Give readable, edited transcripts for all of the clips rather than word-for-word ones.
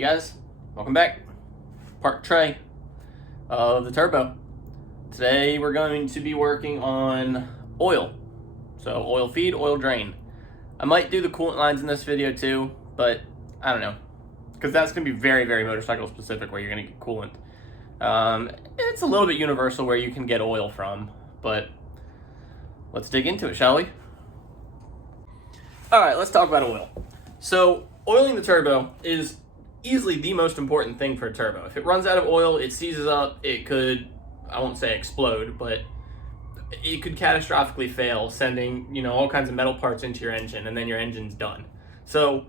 Hey guys, welcome back. Part tray of the turbo. Today we're going to be working on oil. So oil feed, oil drain. I might do the coolant lines in this video too, but I don't know. Because that's going to be very, very motorcycle specific where you're going to get coolant. It's a little bit universal where you can get oil from, but let's dig into it, shall we? All right, let's talk about oil. So oiling the turbo is easily the most important thing for a turbo. If it runs out of oil, it seizes up, it could, I won't say explode, but it could catastrophically fail, sending, all kinds of metal parts into your engine, and then your engine's done. So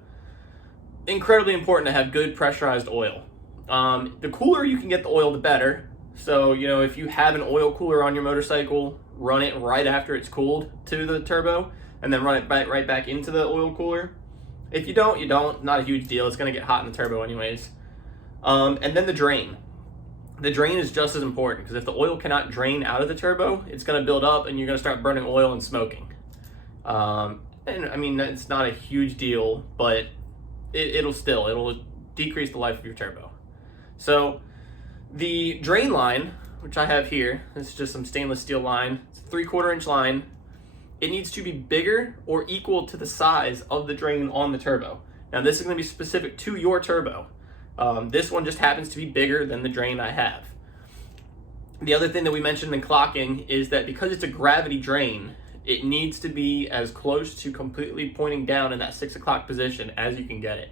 incredibly important to have good pressurized oil. The cooler you can get the oil, the better. So, if you have an oil cooler on your motorcycle, run it right after it's cooled to the turbo, and then run it right back into the oil cooler. If you don't, you don't. Not a huge deal. It's going to get hot in the turbo anyways. And then the drain. The drain is just as important, because if the oil cannot drain out of the turbo, it's going to build up and you're going to start burning oil and smoking. And I mean, it's not a huge deal, but it'll decrease the life of your turbo. So the drain line, which I have here, this is just some stainless steel line. It's a 3/4 inch line. It needs to be bigger or equal to the size of the drain on the turbo. Now this is going to be specific to your turbo. This one just happens to be bigger than the drain I have. The other thing that we mentioned in clocking is that because it's a gravity drain, it needs to be as close to completely pointing down in that 6 o'clock position as you can get it.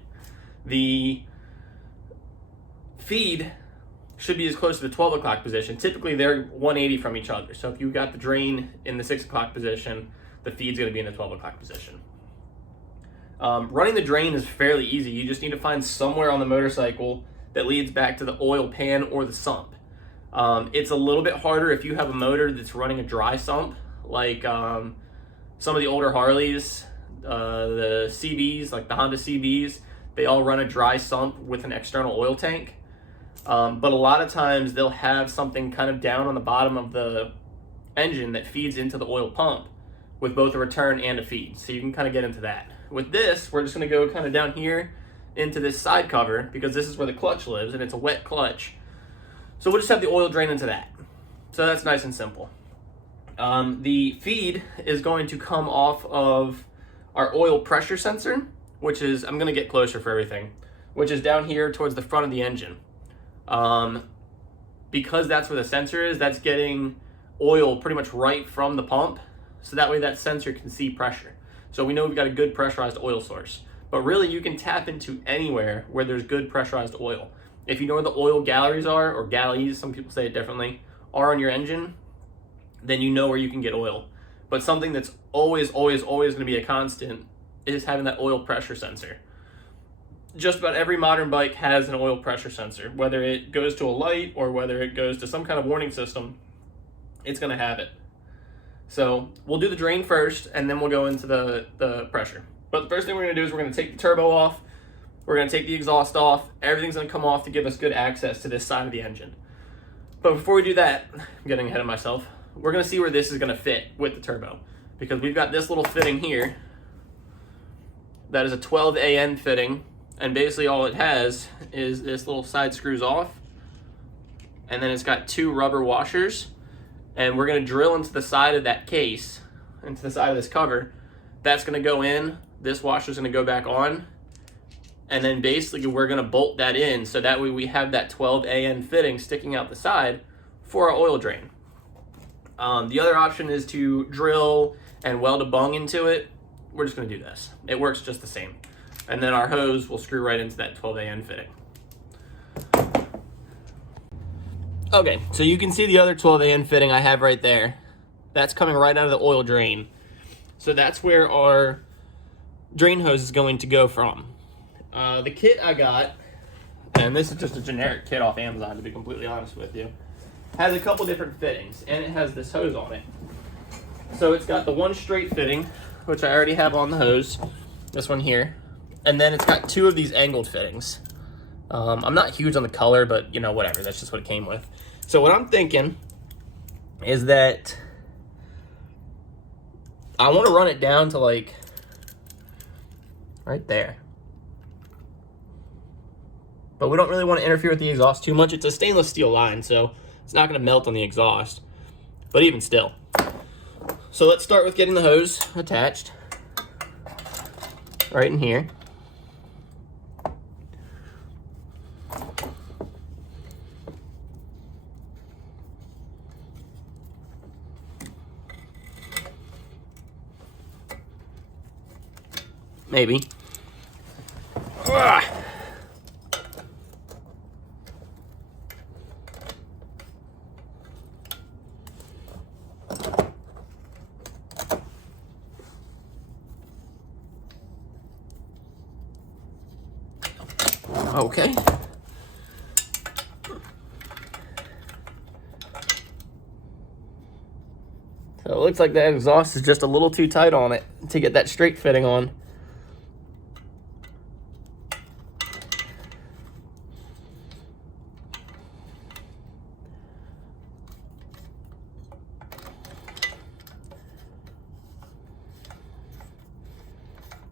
The feed should be as close to the 12 o'clock position. Typically they're 180 from each other. So if you've got the drain in the 6 o'clock position, the feed's going to be in the 12 o'clock position. Running the drain is fairly easy. You just need to find somewhere on the motorcycle that leads back to the oil pan or the sump. It's a little bit harder if you have a motor that's running a dry sump, like some of the older Harleys, the CBs, like the Honda CBs, they all run a dry sump with an external oil tank. But a lot of times they'll have something kind of down on the bottom of the engine that feeds into the oil pump with both a return and a feed. So you can kind of get into that. With this, we're just going to go kind of down here into this side cover because this is where the clutch lives and it's a wet clutch. So we'll just have the oil drain into that. So that's nice and simple. The feed is going to come off of our oil pressure sensor, which is, I'm going to get closer for everything, which is down here towards the front of the engine. Because that's where the sensor is, that's getting oil pretty much right from the pump. So that way that sensor can see pressure. So we know we've got a good pressurized oil source. But really you can tap into anywhere where there's good pressurized oil. If you know where the oil galleries are, or galleys, some people say it differently, are on your engine, then you know where you can get oil. But something that's always going to be a constant is having that oil pressure sensor. Just about every modern bike has an oil pressure sensor. Whether it goes to a light or whether it goes to some kind of warning system, it's going to have it. So we'll do the drain first, and then we'll go into the pressure. But the first thing we're going to do is we're going to take the turbo off. We're going to take the exhaust off. Everything's going to come off to give us good access to this side of the engine. But before we do that, I'm getting ahead of myself. We're going to see where this is going to fit with the turbo. Because we've got this little fitting here. That is a 12 AN fitting. And basically all it has is this little side screws off. And then it's got 2 rubber washers. And we're going to drill into the side of that case, into the side of this cover. That's going to go in. This washer is going to go back on. And then basically we're going to bolt that in so that way we have that 12 AN fitting sticking out the side for our oil drain. The other option is to drill and weld a bung into it. We're just going to do this. It works just the same. And then our hose will screw right into that 12 AN fitting. Okay, so you can see the other 12 AN fitting I have right there. That's coming right out of the oil drain. So that's where our drain hose is going to go from. The kit I got, and this is just a generic kit off Amazon to be completely honest with you, has a couple different fittings, and it has this hose on it. So it's got the one straight fitting, which I already have on the hose, this one here. And then it's got 2 of these angled fittings. I'm not huge on the color, but whatever, that's just what it came with. So what I'm thinking is that I want to run it down to like right there. but we don't really want to interfere with the exhaust too much. It's a stainless steel line, so it's not going to melt on the exhaust, but even still. So let's start with getting the hose attached right in here. Maybe. Ugh. Okay. So it looks like that exhaust is just a little too tight on it to get that straight fitting on.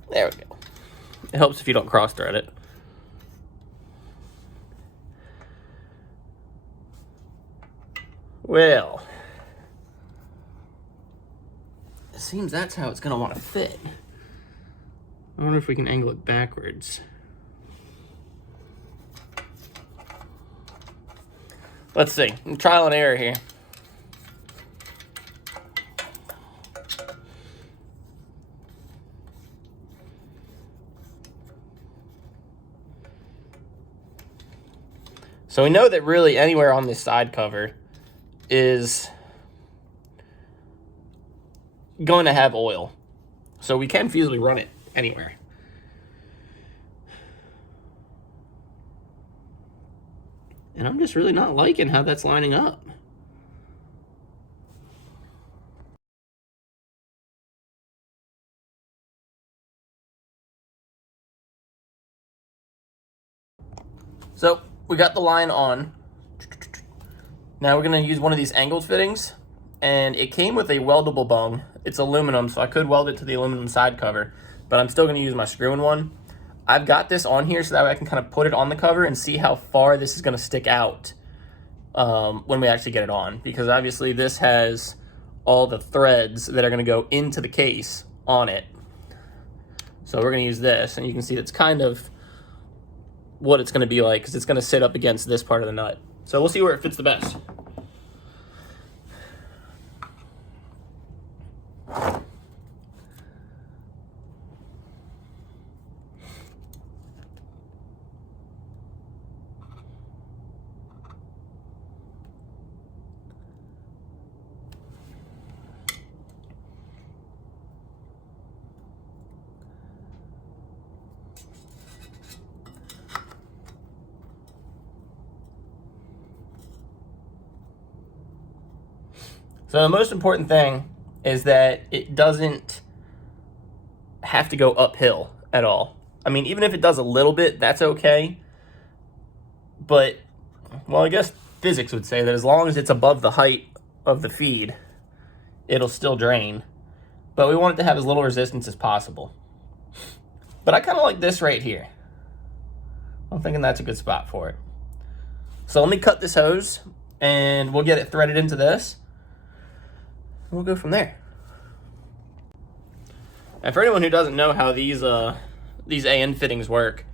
There we go. It helps if you don't cross thread it. Well, it seems that's how it's going to want to fit. I wonder if we can angle it backwards. Let's see. Trial and error here. So we know that really anywhere on this side cover is going to have oil. So we can feasibly run it anywhere. And I'm just really not liking how that's lining up. So we got the line on. Now we're going to use one of these angled fittings, and it came with a weldable bung. It's aluminum, so I could weld it to the aluminum side cover, but I'm still going to use my screw-in one. I've got this on here so that way I can kind of put it on the cover and see how far this is going to stick out when we actually get it on, because obviously this has all the threads that are going to go into the case on it. So we're going to use this, and you can see it's kind of what it's going to be like, because it's going to sit up against this part of the nut. So we'll see where it fits the best. So the most important thing is that it doesn't have to go uphill at all. I mean, even if it does a little bit, that's okay. But, well, I guess physics would say that as long as it's above the height of the feed, it'll still drain. But we want it to have as little resistance as possible. But I kind of like this right here. I'm thinking that's a good spot for it. So let me cut this hose, and we'll get it threaded into this. We'll go from there. And for anyone who doesn't know how these AN fittings work,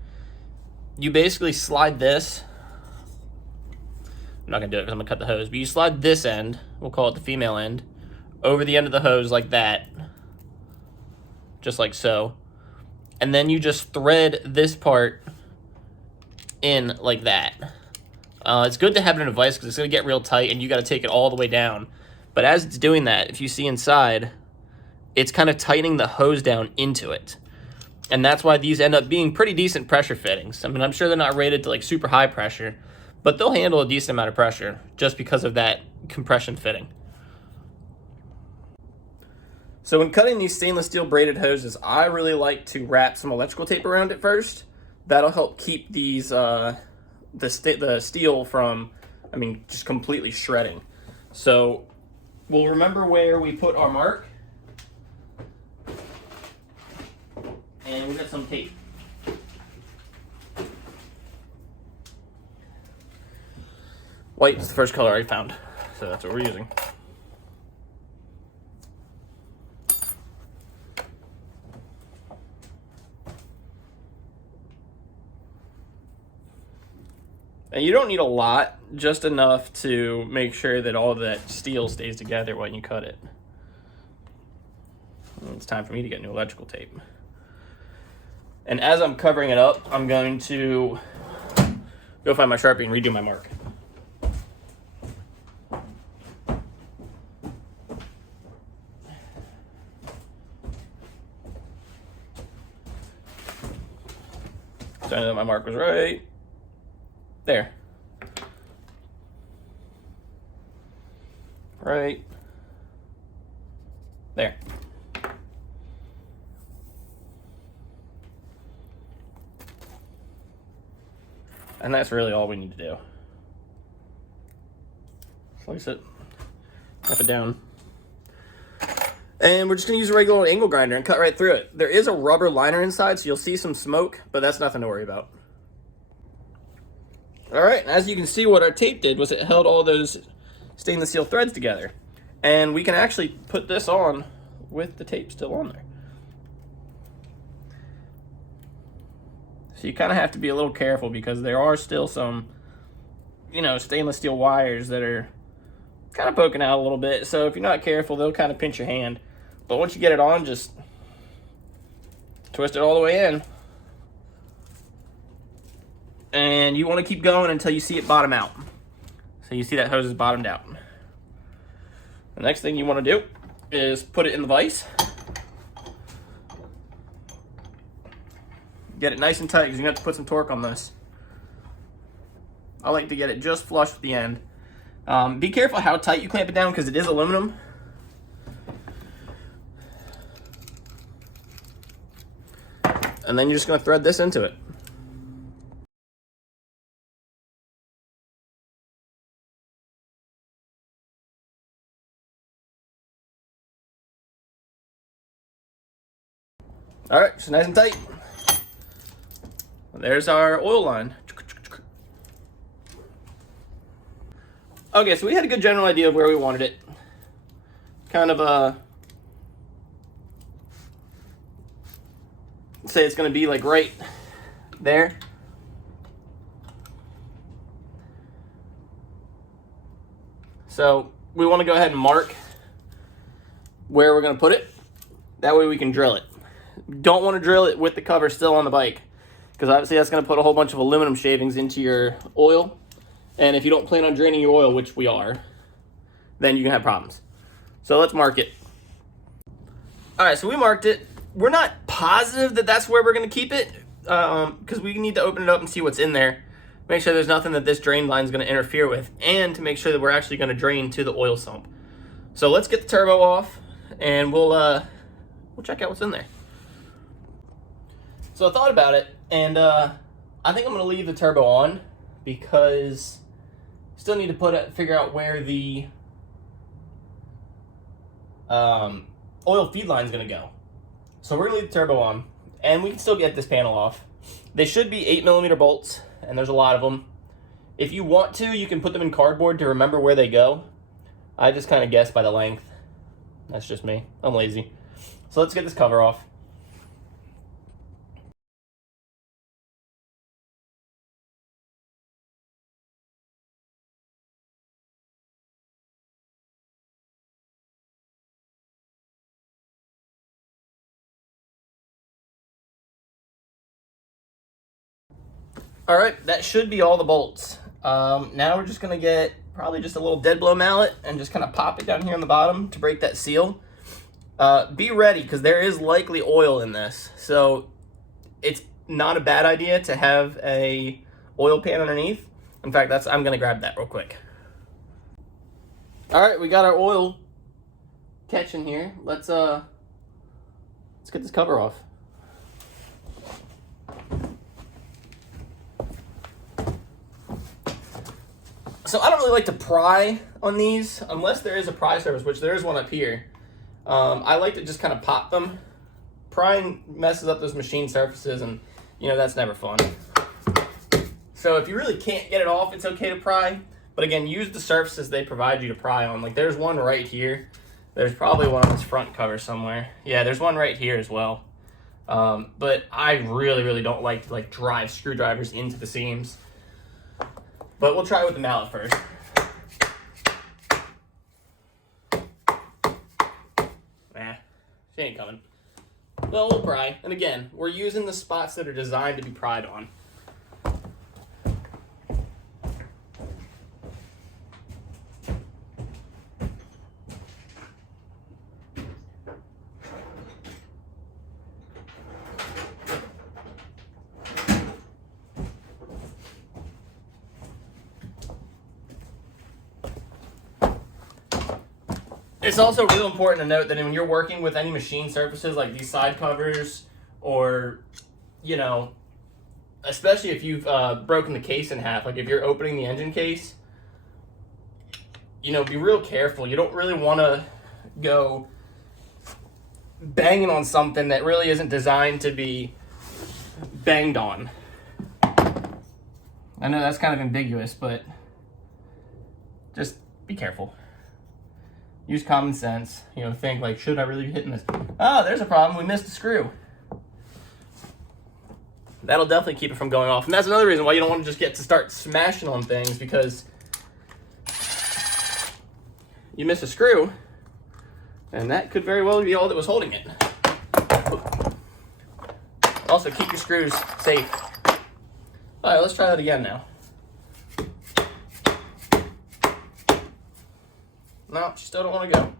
you basically slide this. I'm not gonna do it because I'm gonna cut the hose, but you slide this end, we'll call it the female end, over the end of the hose like that, just like so. And then you just thread this part in like that. It's good to have it in a vise because it's gonna get real tight and you gotta take it all the way down. But as it's doing that, if you see inside, it's kind of tightening the hose down into it. And that's why these end up being pretty decent pressure fittings. I mean, I'm sure they're not rated to like super high pressure, but they'll handle a decent amount of pressure just because of that compression fitting. So when cutting these stainless steel braided hoses, I really like to wrap some electrical tape around it first. That'll help keep these the steel from, I mean, just completely shredding. So we'll remember where we put our mark, and we've got some tape. White's the first color I found, so that's what we're using. And you don't need a lot, just enough to make sure that all that steel stays together when you cut it. And it's time for me to get new electrical tape. And as I'm covering it up, I'm going to go find my Sharpie and redo my mark. So I know that my mark was right there. Right there. And that's really all we need to do. Slice it, tap it down. And we're just gonna use a regular angle grinder and cut right through it. There is a rubber liner inside, so you'll see some smoke, but that's nothing to worry about. All right, as you can see, what our tape did was it held all those stainless steel threads together. And we can actually put this on with the tape still on there. So you kind of have to be a little careful because there are still some, stainless steel wires that are kind of poking out a little bit. So if you're not careful, they'll kind of pinch your hand. But once you get it on, just twist it all the way in. And you want to keep going until you see it bottom out. So you see that hose is bottomed out. The next thing you want to do is put it in the vise. Get it nice and tight because you're going to have to put some torque on this. I like to get it just flush with the end. Be careful how tight you clamp it down because it is aluminum. And then you're just going to thread this into it. All right, so nice and tight. There's our oil line. Okay, so we had a good general idea of where we wanted it. Kind of say it's going to be like right there. So we want to go ahead and mark where we're going to put it. That way we can drill it. Don't want to drill it with the cover still on the bike because obviously that's going to put a whole bunch of aluminum shavings into your oil. And if you don't plan on draining your oil, which we are, then you can have problems. So let's mark it. All right, so we marked it. We're not positive that that's where we're going to keep it because we need to open it up and see what's in there. Make sure there's nothing that this drain line is going to interfere with, and to make sure that we're actually going to drain to the oil sump. So let's get the turbo off, and we'll check out what's in there. So I thought about it, and I think I'm going to leave the turbo on because I still need to figure out where the oil feed line is going to go. So we're going to leave the turbo on, and we can still get this panel off. They should be 8mm bolts, and there's a lot of them. If you want to, you can put them in cardboard to remember where they go. I just kind of guess by the length. That's just me. I'm lazy. So let's get this cover off. All right, that should be all the bolts. Now we're just gonna get probably just a little dead blow mallet and just kind of pop it down here on the bottom to break that seal. Be ready because there is likely oil in this. So it's not a bad idea to have a oil pan underneath. In fact, I'm gonna grab that real quick. All right, we got our oil catch in here. Let's get this cover off. So I don't really like to pry on these unless there is a pry surface, which there is one up here. I like to just kind of pop them. Prying messes up those machine surfaces, and that's never fun. So if you really can't get it off, it's okay to pry, But again, use the surfaces they provide you to pry on. Like there's one right here. There's probably one on this front cover somewhere. Yeah, there's one right here as well. But I really don't like to drive screwdrivers into the seams. But we'll try with the mallet first. Nah, she ain't coming. Well, we'll pry. And again, we're using the spots that are designed to be pried on. It's also really important to note that when you're working with any machine surfaces like these side covers, or, you know, especially if you've broken the case in half, like if you're opening the engine case, you know, be real careful. You don't really want to go banging on something that really isn't designed to be banged on. I know that's kind of ambiguous, but just be careful. Use common sense, you know, think like, should I really be hitting this? Oh, there's a problem, we missed a screw. That'll definitely keep it from going off. And that's another reason why you don't want to just get to start smashing on things, because you miss a screw, and that could very well be all that was holding it. Also, keep your screws safe. All right, let's try that again now. No, she still don't want to go.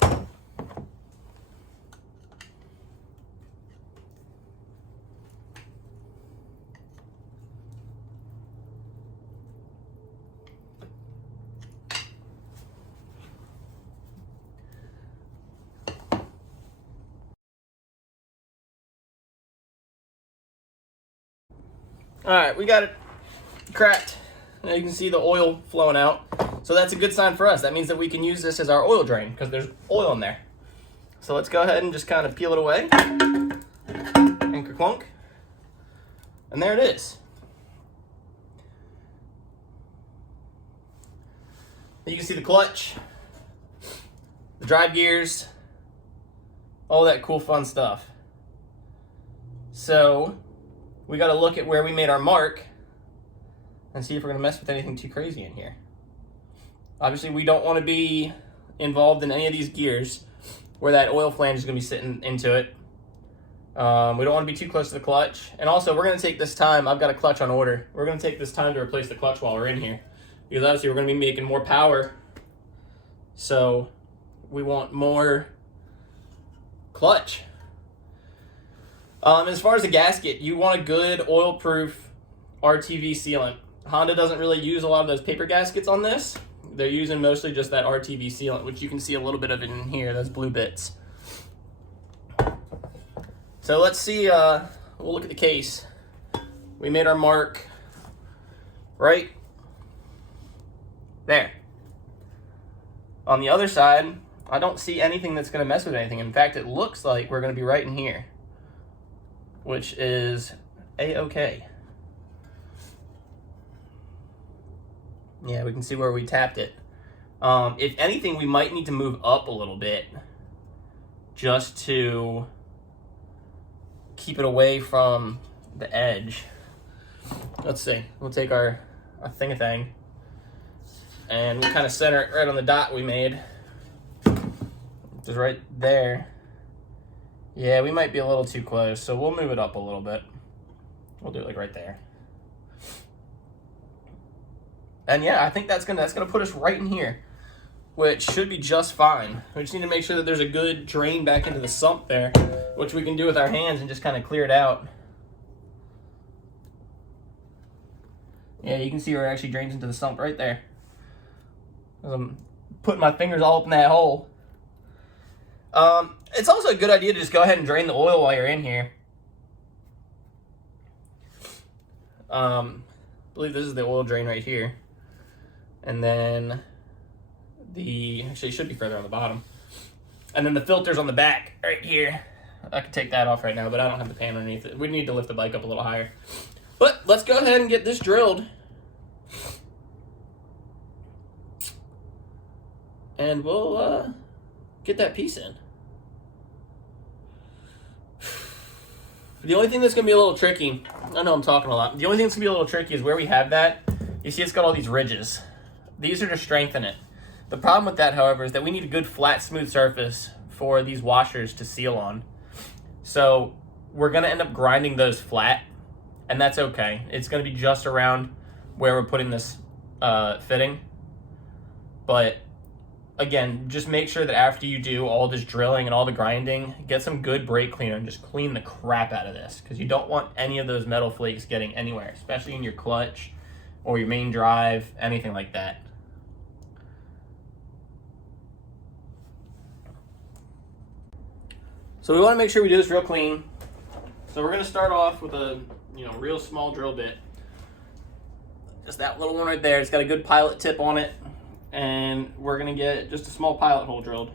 All right, we got it cracked. Now you can see the oil flowing out. So that's a good sign for us. That means that we can use this as our oil drain because there's oil in there. So let's go ahead and just kind of peel it away. And clunk. And there it is. You can see the clutch, the drive gears, all that cool fun stuff. So we got to look at where we made our mark and see if we're going to mess with anything too crazy in here. Obviously, we don't want to be involved in any of these gears where that oil flange is going to be sitting into it. We don't want to be too close to the clutch. And also, we're going to take this time. I've got a clutch on order. We're going to take this time to replace the clutch while we're in here, because obviously we're going to be making more power. So we want more clutch. As far as the gasket, you want a good oil-proof RTV sealant. Honda doesn't really use a lot of those paper gaskets on this. They're using mostly just that RTV sealant, which you can see a little bit of it in here, those blue bits. So let's see, we'll look at the case. We made our mark right there. On the other side, I don't see anything that's going to mess with anything. In fact, it looks like we're going to be right in here, which is A-okay. Yeah, we can see where we tapped it. If anything, we might need to move up a little bit just to keep it away from the edge. Let's see. We'll take our thing and we'll kind of center it right on the dot we made, which is right there. Yeah, we might be a little too close, so we'll move it up a little bit. We'll do it like right there. And yeah, I think that's gonna put us right in here, which should be just fine. We just need to make sure that there's a good drain back into the sump there, which we can do with our hands and just kind of clear it out. Yeah, you can see where it actually drains into the sump right there. I'm putting my fingers all up in that hole. It's also a good idea to just go ahead and drain the oil while you're in here. I believe this is the oil drain right here. And then actually it should be further on the bottom. And then the filter's on the back right here. I could take that off right now, but I don't have the pan underneath it. We need to lift the bike up a little higher. But let's go ahead and get this drilled. and we'll get that piece in. The only thing that's going to be a little tricky, I know I'm talking a lot. The only thing that's going to be a little tricky is where we have that. You see it's got all these ridges. These are to strengthen it. The problem with that, however, is that we need a good flat, smooth surface for these washers to seal on. So we're going to end up grinding those flat, and that's okay. It's going to be just around where we're putting this fitting. But again, just make sure that after you do all this drilling and all the grinding, get some good brake cleaner and just clean the crap out of this, because you don't want any of those metal flakes getting anywhere, especially in your clutch or your main drive, anything like that. So we want to make sure we do this real clean. So we're going to start off with a real small drill bit. Just that little one right there. It's got a good pilot tip on it. And we're going to get just a small pilot hole drilled.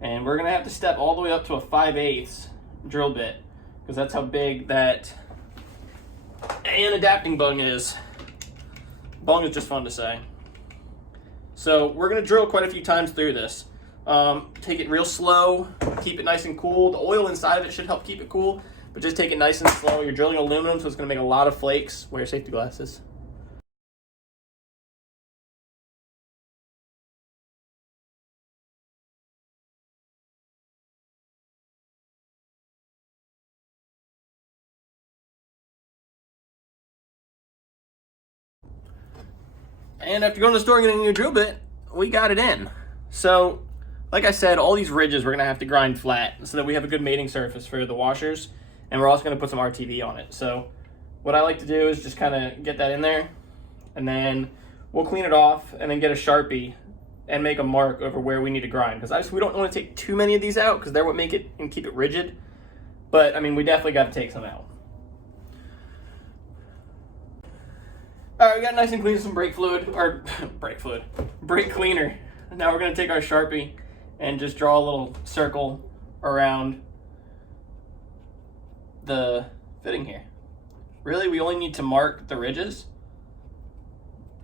And we're going to have to step all the way up to a 5/8 drill bit, because that's how big that an adapting bung is. Bung is just fun to say. So we're going to drill quite a few times through this. Take it real slow, keep it nice and cool. The oil inside of it should help keep it cool, but just take it nice and slow. You're drilling aluminum, so it's going to make a lot of flakes. Wear safety glasses. And after going to the store and getting a new drill bit, we got it in. So, like I said, all these ridges we're going to have to grind flat so that we have a good mating surface for the washers. And we're also going to put some RTV on it. So, what I like to do is just kind of get that in there. And then we'll clean it off and then get a Sharpie and make a mark over where we need to grind. Because we don't want to take too many of these out, because they're what make it and keep it rigid. But, I mean, we definitely got to take some out. All right, we got nice and clean with some brake fluid, or brake cleaner. Now we're gonna take our Sharpie and just draw a little circle around the fitting here. Really, we only need to mark the ridges,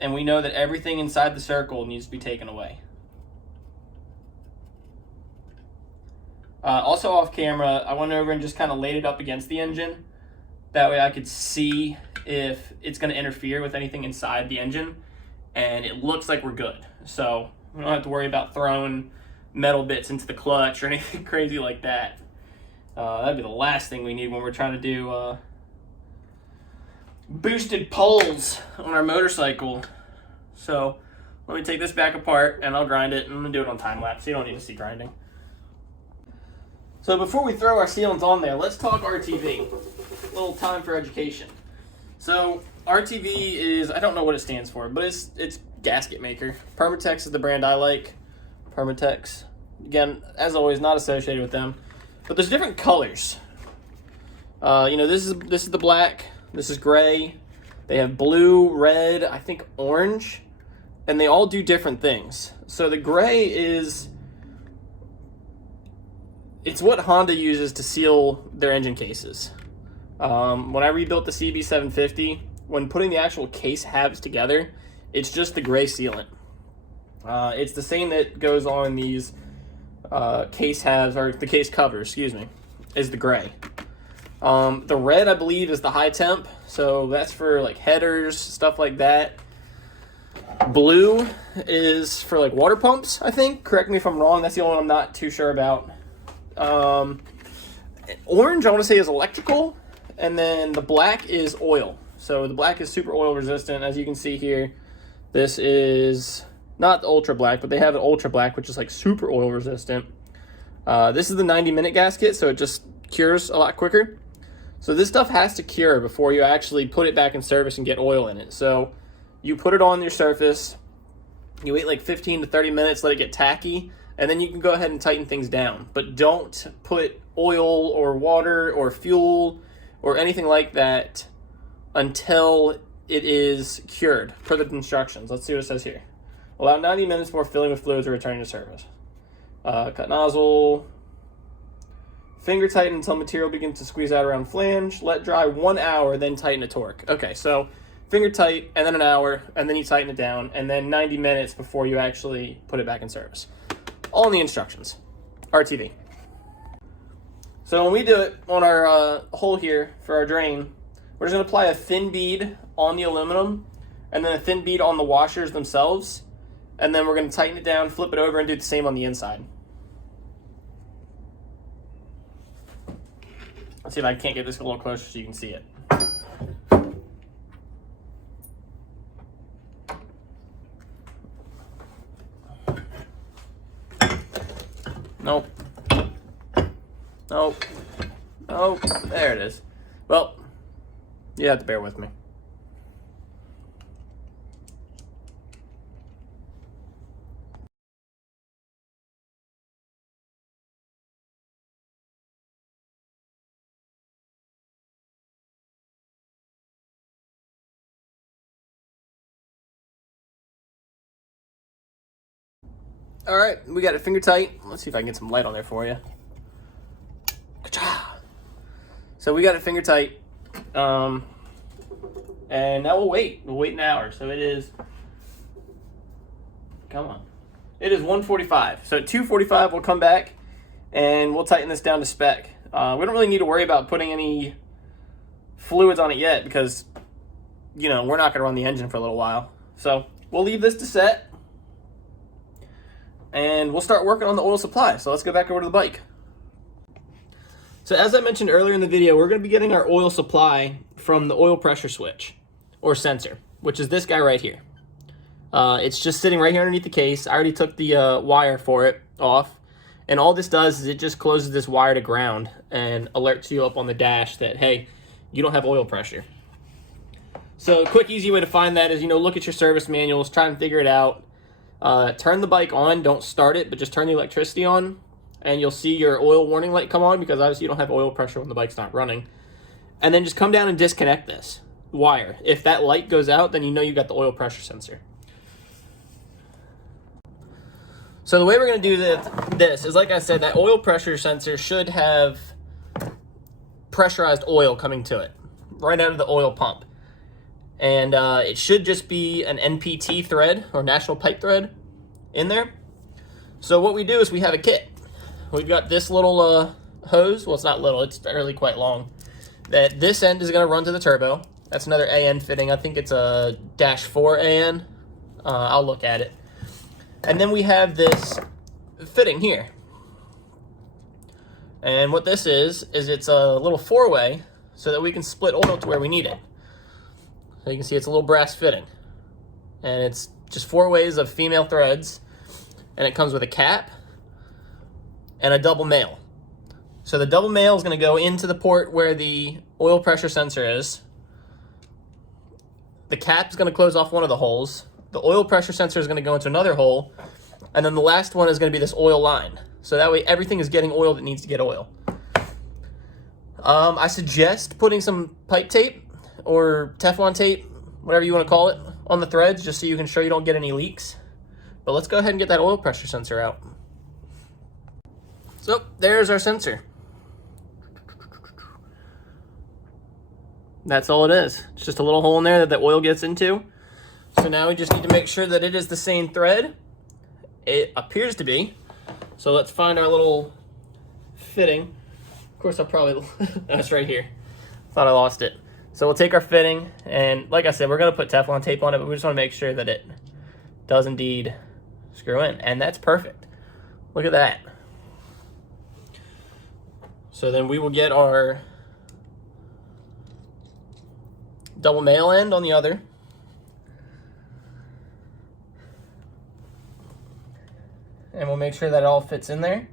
and we know that everything inside the circle needs to be taken away. Also off camera, I went over and just kind of laid it up against the engine. That way I could see if it's going to interfere with anything inside the engine, and it looks like we're good. So we don't have to worry about throwing metal bits into the clutch or anything crazy like that. That'd be the last thing we need when we're trying to do boosted pulls on our motorcycle. So let me take this back apart and I'll grind it, and I'm going to do it on time lapse so you don't need to see grinding. So before we throw our sealants on there, let's talk RTV. A little time for education. So RTV is, I don't know what it stands for, but it's gasket maker. Permatex is the brand I like. Permatex. Again, as always, not associated with them. But there's different colors. This is the black. This is gray. They have blue, red, I think orange, and they all do different things. So the gray it's what Honda uses to seal their engine cases. When I rebuilt the CB750, when putting the actual case halves together, it's just the gray sealant. It's the same that goes on these case halves, or the case cover, excuse me, is the gray. The red, I believe, is the high temp, so that's for like headers, stuff like that. Blue is for like water pumps, I think. Correct me if I'm wrong, that's the only one I'm not too sure about. Orange, I want to say, is electrical, and then the black is oil. So the black is super oil resistant. As you can see here, this is not the ultra black, but they have an ultra black, which is like super oil resistant. This is the 90-minute gasket, so it just cures a lot quicker. So this stuff has to cure before you actually put it back in service and get oil in it. So you put it on your surface, you wait like 15 to 30 minutes, let it get tacky, and then you can go ahead and tighten things down. But don't put oil or water or fuel or anything like that until it is cured, per the instructions. Let's see what it says here. Allow 90 minutes before filling with fluids or returning to service. Cut nozzle. Finger tighten until material begins to squeeze out around flange. Let dry 1 hour, then tighten to torque. Okay, so finger tight, and then an hour, and then you tighten it down, and then 90 minutes before you actually put it back in service. All in the instructions. RTV. So when we do it on our hole here for our drain, we're just going to apply a thin bead on the aluminum, and then a thin bead on the washers themselves, and then we're going to tighten it down, flip it over, and do the same on the inside. Let's see if I can't get this a little closer so you can see it. Nope. Nope. Oh, there it is. Well, you have to bear with me. All right, we got it finger tight. Let's see if I can get some light on there for you. So we got it finger tight. And now we'll wait. We'll wait an hour. So it is, come on. It is 1:45. So at 2:45, we'll come back and we'll tighten this down to spec. We don't really need to worry about putting any fluids on it yet because, you know, we're not going to run the engine for a little while. So we'll leave this to set and we'll start working on the oil supply. So let's go back over to the bike. So as I mentioned earlier in the video, we're going to be getting our oil supply from the oil pressure switch or sensor, which is this guy right here. It's just sitting right here underneath the case. I already took the wire for it off. And all this does is it just closes this wire to ground and alerts you up on the dash that, hey, you don't have oil pressure. So a quick, easy way to find that is, you know, look at your service manuals, try and figure it out. Turn the bike on, don't start it, but just turn the electricity on. And you'll see your oil warning light come on because obviously you don't have oil pressure when the bike's not running. And then just come down and disconnect this wire. If that light goes out, then you know you got the oil pressure sensor. So the way we're going to do this is, like I said, that oil pressure sensor should have pressurized oil coming to it right out of the oil pump. And it should just be an NPT thread or national pipe thread in there. So what we do is we have a kit. We've got this little hose. Well, it's not little. It's fairly quite long. That this end is going to run to the turbo. That's another AN fitting. I think it's a -4 AN. I'll look at it. And then we have this fitting here. And what this is it's a little 4-way so that we can split oil to where we need it. So you can see it's a little brass fitting. And it's just 4 ways of female threads. And it comes with a cap and a double male. So the double male is going to go into the port where the oil pressure sensor is. The cap is going to close off one of the holes. The oil pressure sensor is going to go into another hole. And then the last one is going to be this oil line. So that way everything is getting oil that needs to get oil. I suggest putting some pipe tape or Teflon tape, whatever you want to call it, on the threads just so you can show you don't get any leaks. But let's go ahead and get that oil pressure sensor out. So there's our sensor. That's all it is. It's just a little hole in there that the oil gets into. So now we just need to make sure that it is the same thread. It appears to be. So let's find our little fitting. Of course, I'll probably, that's right here. Thought I lost it. So we'll take our fitting, and like I said, we're going to put Teflon tape on it, but we just want to make sure that it does indeed screw in. And that's perfect. Look at that. So then we will get our double male end on the other. And we'll make sure that it all fits in there.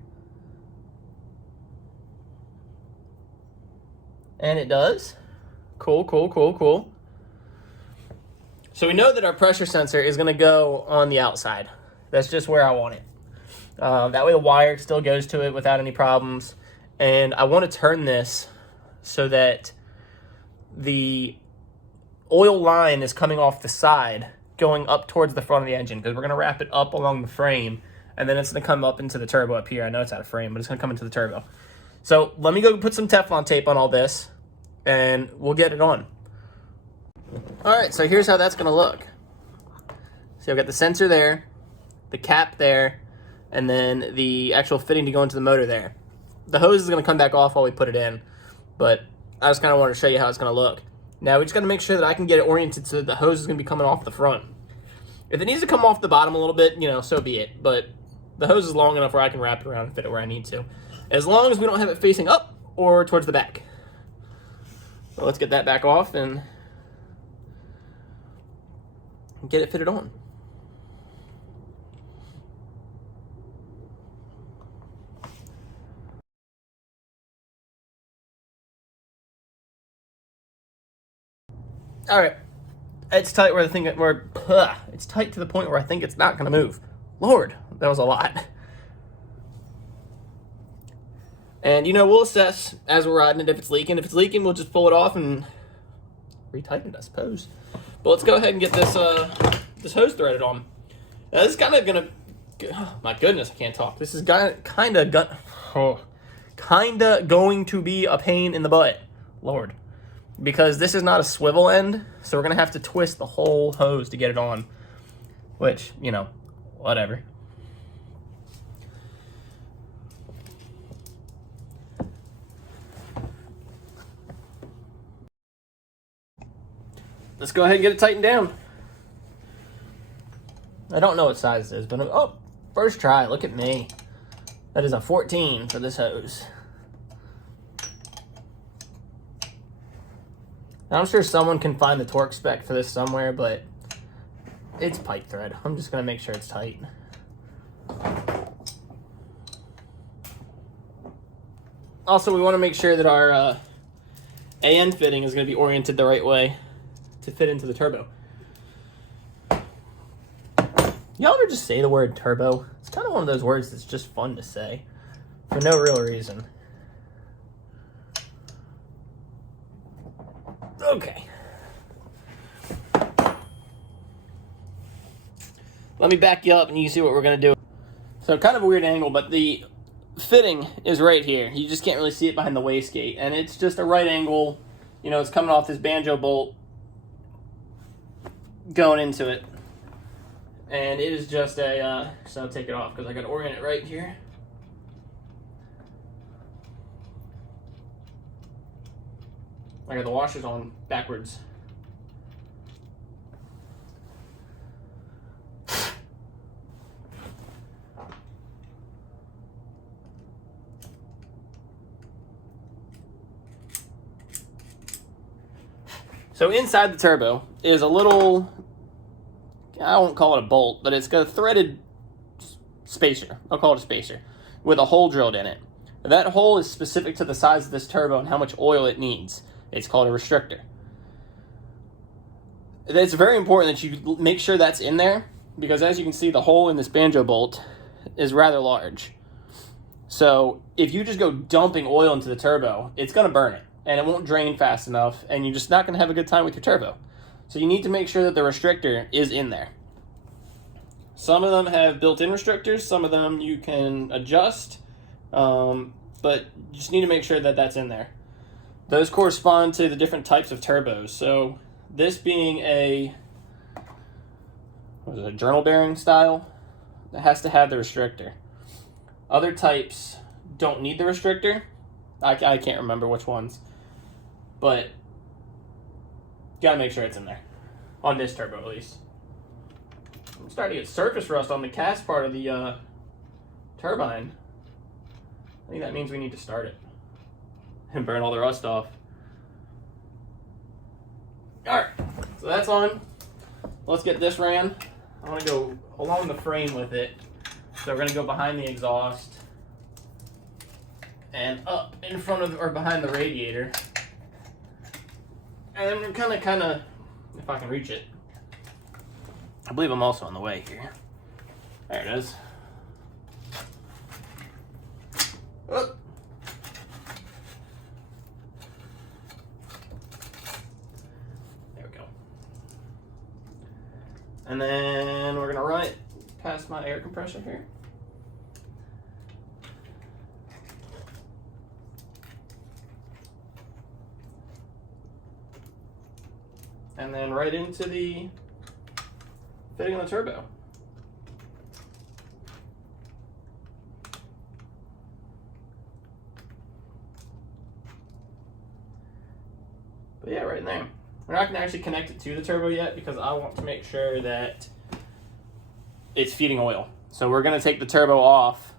And it does. Cool, cool, cool, cool. So we know that our pressure sensor is going to go on the outside. That's just where I want it. That way the wire still goes to it without any problems. And I want to turn this so that the oil line is coming off the side, going up towards the front of the engine, because we're going to wrap it up along the frame, and then it's going to come up into the turbo up here. I know it's out of frame, but it's going to come into the turbo. So let me go put some Teflon tape on all this, and we'll get it on. All right, so here's how that's gonna look. So I've got the sensor there, the cap there, and then the actual fitting to go into the motor there. The hose is gonna come back off while we put it in, but I just kind of wanted to show you how it's gonna look. Now we just gotta make sure that I can get it oriented so that the hose is gonna be coming off the front. If it needs to come off the bottom a little bit, you know, so be it, but the hose is long enough where I can wrap it around and fit it where I need to. As long as we don't have it facing up or towards the back. So let's get that back off and get it fitted on. All right, it's tight where it's tight to the point where I think it's not gonna move. Lord, that was a lot. And you know, we'll assess as we're riding it if it's leaking. If it's leaking, we'll just pull it off and retighten it, I suppose. But let's go ahead and get this this hose threaded on. Now, this is kind of gonna, oh, my goodness, I can't talk. This is kind of going to be a pain in the butt, Lord, because this is not a swivel end, so we're gonna have to twist the whole hose to get it on. Which, you know, whatever. Let's go ahead and get it tightened down. I don't know what size it is, but oh, first try, look at me. That is a 14 for this hose. Now, I'm sure someone can find the torque spec for this somewhere, but it's pipe thread. I'm just gonna make sure it's tight. Also, we wanna make sure that our AN fitting is gonna be oriented the right way to fit into the turbo. Y'all ever just say the word turbo? It's kind of one of those words that's just fun to say for no real reason. Okay. Let me back you up and you can see what we're gonna do. So kind of a weird angle, but the fitting is right here. You just can't really see it behind the wastegate, and it's just a right angle. You know, it's coming off this banjo bolt going into it, and it is just a so I'll take it off because I got to orient it right here. I got the washers on backwards. So inside the turbo is a little, I won't call it a bolt, but it's got a threaded spacer. I'll call it a spacer with a hole drilled in it. That hole is specific to the size of this turbo and how much oil it needs. It's called a restrictor. It's very important that you make sure that's in there because, as you can see, the hole in this banjo bolt is rather large. So if you just go dumping oil into the turbo, it's going to burn it and it won't drain fast enough, and you're just not going to have a good time with your turbo. So you need to make sure that the restrictor is in there. Some of them have built-in restrictors, some of them you can adjust, but you just need to make sure that that's in there. Those correspond to the different types of turbos. So this being a journal bearing style, it has to have the restrictor. Other types don't need the restrictor. I can't remember which ones, but you gotta make sure it's in there. On this turbo, at least. I'm starting to get surface rust on the cast part of the turbine. I think that means we need to start it and burn all the rust off. Alright, so that's on. Let's get this ran. I want to go along the frame with it. So we're going to go behind the exhaust and up in front of or behind the radiator. And then we're kind of, if I can reach it. I believe I'm also on the way here. There it is. Oh. There we go. And then we're gonna run it past my air compressor here. and then right into the fitting on the turbo. But yeah, right in there. We're not going to actually connect it to the turbo yet because I want to make sure that it's feeding oil. So we're going to take the turbo off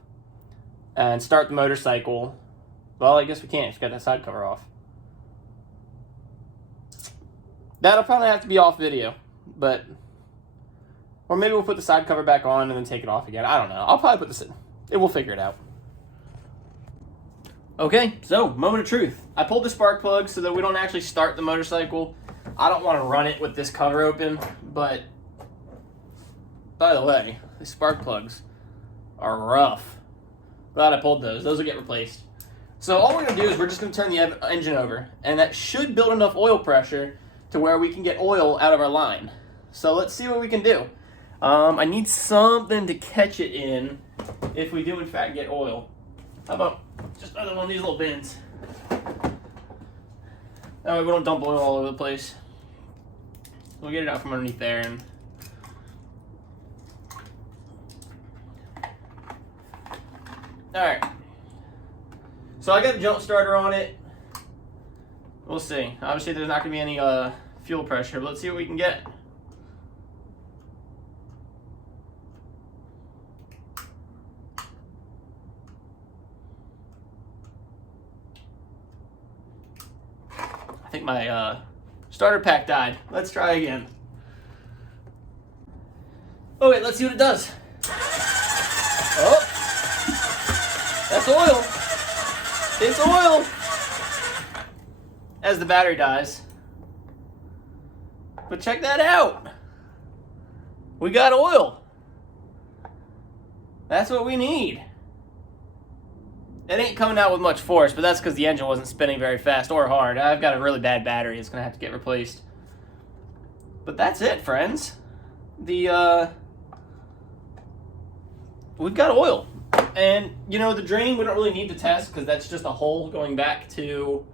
and start the motorcycle. Well, I guess we can't. It's got that side cover off. That'll probably have to be off video, but or maybe we'll put the side cover back on and then take it off again. I don't know. I'll probably put this in. We'll figure it out. Okay, so moment of truth. I pulled the spark plug so that we don't actually start the motorcycle. I don't want to run it with this cover open, but by the way, the spark plugs are rough. Glad I pulled those. Those will get replaced. So all we're going to do is we're just going to turn the engine over, and that should build enough oil pressure to where we can get oil out of our line. So let's see what we can do. I need something to catch it in if we do in fact get oil. How about just another one of these little bins? That way we don't dump oil all over the place. We'll get it out from underneath there. And alright. So I got a jump starter on it. We'll see. Obviously there's not going to be any fuel pressure, but let's see what we can get. I think my starter pack died. Let's try again. Okay, let's see what it does. Oh, that's oil. It's oil. As the battery dies. But check that out. We got oil. That's what we need. It ain't coming out with much force, but that's because the engine wasn't spinning very fast or hard. I've got a really bad battery. It's going to have to get replaced. But that's it, friends. We've got oil. And, you know, the drain we don't really need to test because that's just a hole going back to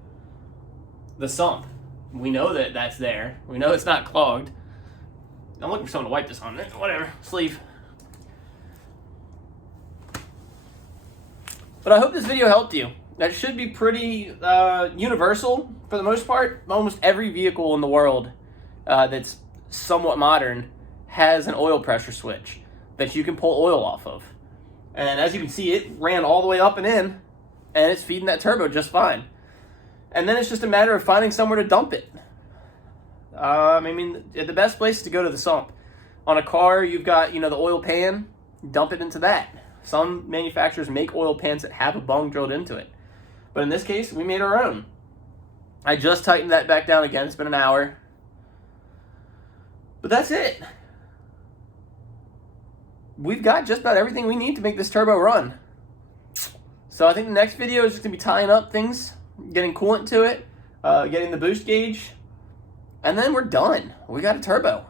the sump. We know that that's there. We know it's not clogged. I'm looking for someone to wipe this on. Whatever. Sleeve. But I hope this video helped you. That should be pretty universal for the most part. Almost every vehicle in the world that's somewhat modern has an oil pressure switch that you can pull oil off of. And as you can see, it ran all the way up and in, and it's feeding that turbo just fine. And then it's just a matter of finding somewhere to dump it. I mean, the best place is to go to the sump. On a car, you've got, you know, the oil pan, dump it into that. Some manufacturers make oil pans that have a bung drilled into it. But in this case, we made our own. I just tightened that back down again. It's been an hour. But that's it. We've got just about everything we need to make this turbo run. So I think the next video is just going to be tying up things, getting coolant to it, getting the boost gauge, and then we're done. We got a turbo.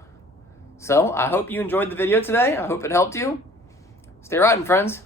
So I hope you enjoyed the video today. I hope it helped you. Stay riding, friends.